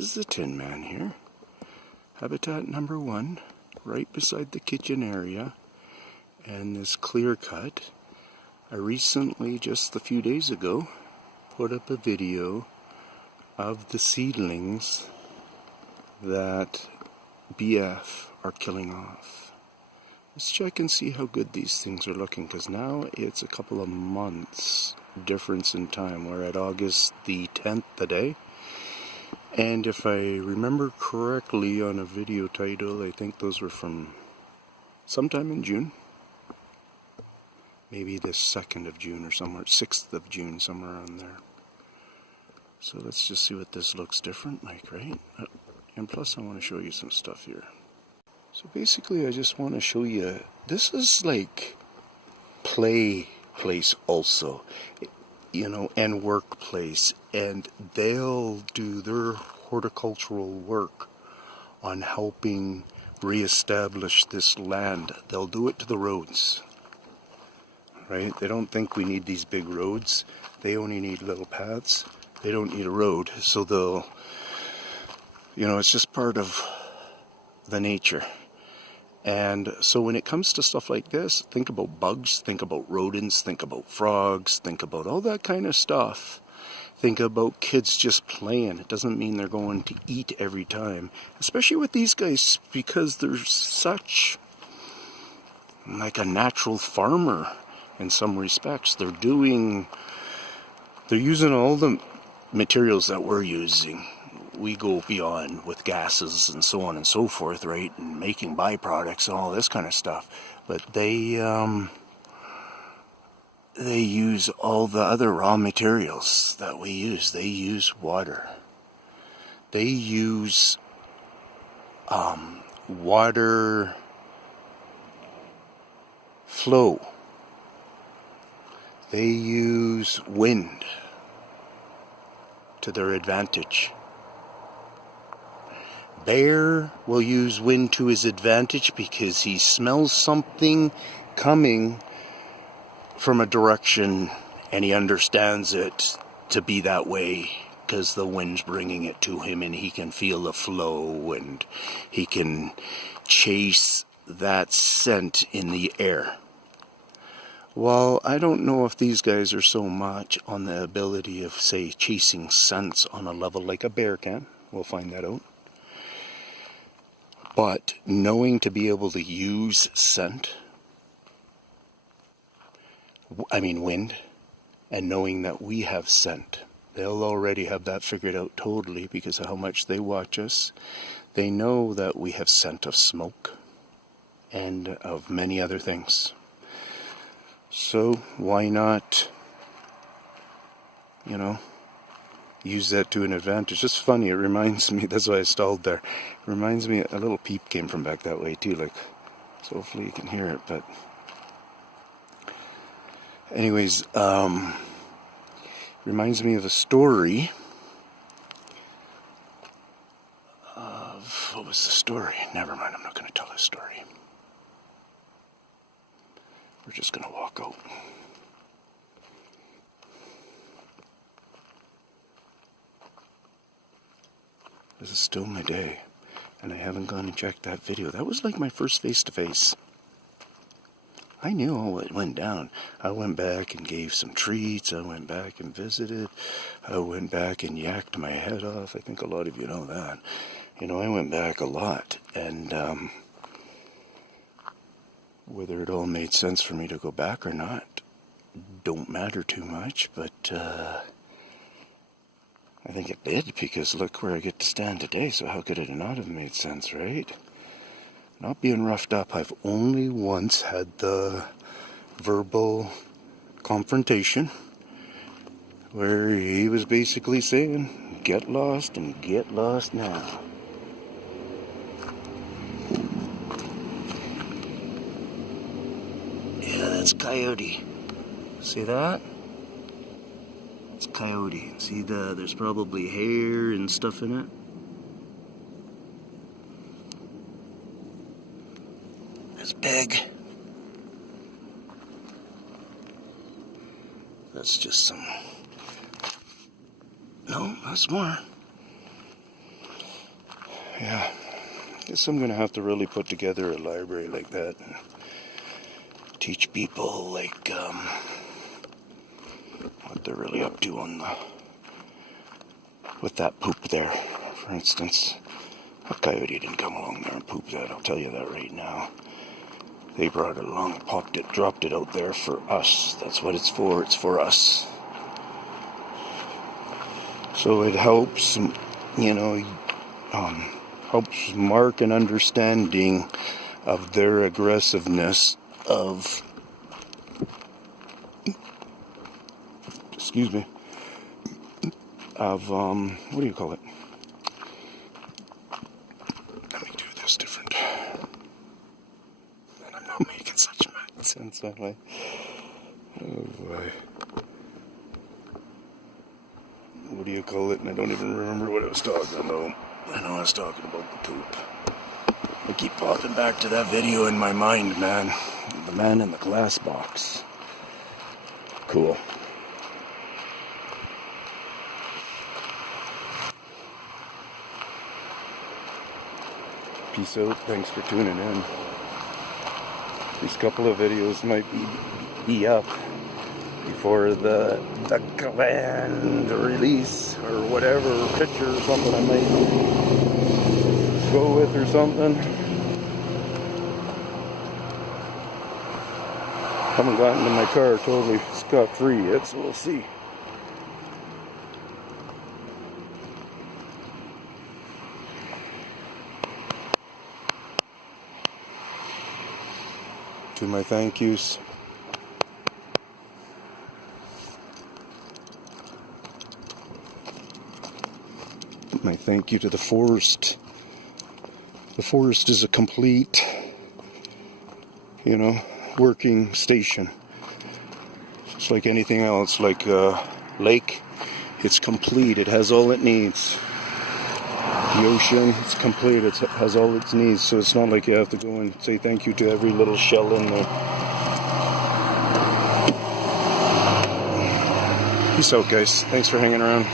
This is the Tin Man here. Habitat number 1, right beside the kitchen area. And this clear cut. I recently, just a few days ago, put up a video of the seedlings that BF are killing off. Let's check and see how good these things are looking, because now it's a couple of months difference in time. We're at August the 10th today. And if I remember correctly on a video title, I think those were from sometime in June. Maybe the 2nd of June or somewhere, 6th of June, somewhere around there. So let's just see what this looks different like, right? And plus I want to show you some stuff here. So basically I just want to show you, this is like play place also, you know, and workplace. And they'll do their horticultural work on helping reestablish this land. They'll do it to the roads. Right? They don't think we need these big roads. They only need little paths. They don't need a road. So they'll, you know, it's just part of the nature. And so when it comes to stuff like this, think about bugs, think about rodents, think about frogs, think about all that kind of stuff. Think about kids just playing. It doesn't mean they're going to eat every time. Especially with these guys, because they're such like a natural farmer. In some respects, they're using all the materials that we're using. We go beyond with gases and so on and so forth, right? And making byproducts and all this kind of stuff. But they use all the other raw materials that we use. They use water. They use water flow. They use wind to their advantage. Bear will use wind to his advantage because he smells something coming from a direction and he understands it to be that way because the wind's bringing it to him and he can feel the flow and he can chase that scent in the air. Well, I don't know if these guys are so much on the ability of, say, chasing scents on a level like a bear can. We'll find that out. But knowing to be able to use wind, and knowing that we have scent. They'll already have that figured out totally because of how much they watch us. They know that we have scent of smoke and of many other things. So why not, you know, use that to an advantage? It's funny, it reminds me, that's why I stalled there. It reminds me, a little peep came from back that way too, like, so hopefully you can hear it, but anyways, reminds me of a story of, what was the story? Never mind, I'm not going to tell this story. We're just going to walk out. This is still my day, and I haven't gone and checked that video. That was like my first face-to-face. I knew all it went down. I went back and gave some treats. I went back and visited. I went back and yacked my head off. I think a lot of you know that. You know, I went back a lot, and whether it all made sense for me to go back or not don't matter too much, but I think it did, because look where I get to stand today, so how could it not have made sense, right? Not being roughed up, I've only once had the verbal confrontation where he was basically saying, get lost and get lost now. That's coyote. See that? It's coyote. See there's probably hair and stuff in it. It's big. That's just some... No, that's more. Yeah, guess I'm gonna have to really put together a library like that and teach people like what they're really up to on the with that poop there. For instance, a coyote didn't come along there and poop that. I'll tell you that right now. They brought it along, popped it, dropped it out there for us. That's what it's for. It's for us. So it helps, you know, helps mark an understanding of their aggressiveness of, excuse me, of, what do you call it? Let me do this different. And I'm not making such mad sense, am I? Oh boy. What do you call it? And I don't even remember what I was talking about. I know I was talking about the poop. I keep popping back to that video in my mind, man. The man in the glass box. Cool. Peace out. Thanks for tuning in. These couple of videos might be up before the grand release or whatever picture or something I might go with or something. Haven't gotten in my car totally scot-free yet, so we'll see. To my thank yous. My thank you to the forest. The forest is a complete, you know, working station. It's like anything else, like a lake, it's complete. It has all it needs. The ocean, it's complete. It has all its needs. So it's not like you have to go and say thank you to every little shell in there. Peace out, guys. Thanks for hanging around.